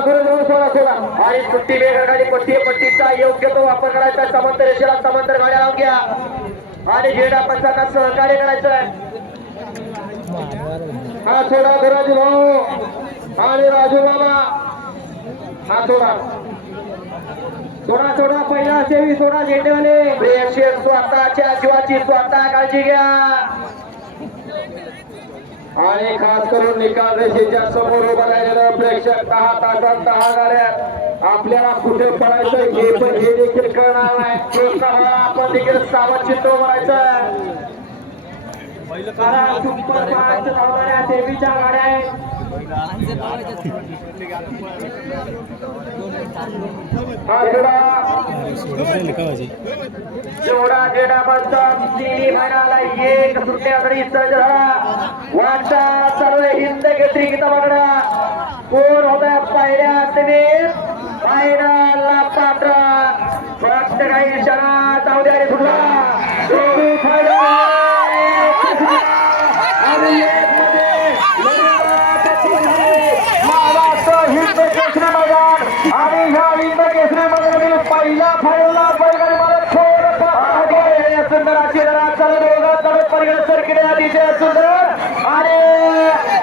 आणि सुट्टी वेगळी पट्टीचा योग्य तो वापर करायचा. समांतर रेषेला समांतर गाड्या लावून घ्या आणि झेंडा पंचांना सहकार्य करायचं आहे. हा थोडा धराजी भाऊ आणि राजू बाबा हा थोडा थोडा पहिला सेवी थोडा झेंडेवाले प्रेक्षक स्वतःच्या जीवाची स्वतः काळजी घ्या आणि खास करून निकाल रेषेच्या समोर उभं राहिलेलं प्रेक्षक 10 तासात 10 गाड्यात आपल्याला कुठे पडायचं हे पण हे देखील कळणार नाही. आपण देखील सावध चित्त म्हणायचं. सुपर फास्ट धावणाऱ्या सेवेच्या गाड्या आहेत. जेवढा जेडा बनता तिन्ही भागाला एक सुट्ट्याकडे वाटा सर्व हिंद केसरी गीता बघा कोण होता पहिल्या फायनलला पात्र. फक्त काही क्षणात अवधारे फुटला आणि ह्या हिंद केसरी मध्ये पहिला फायनलला बैलगाडी मालक सुंदर अतिशय सुंदर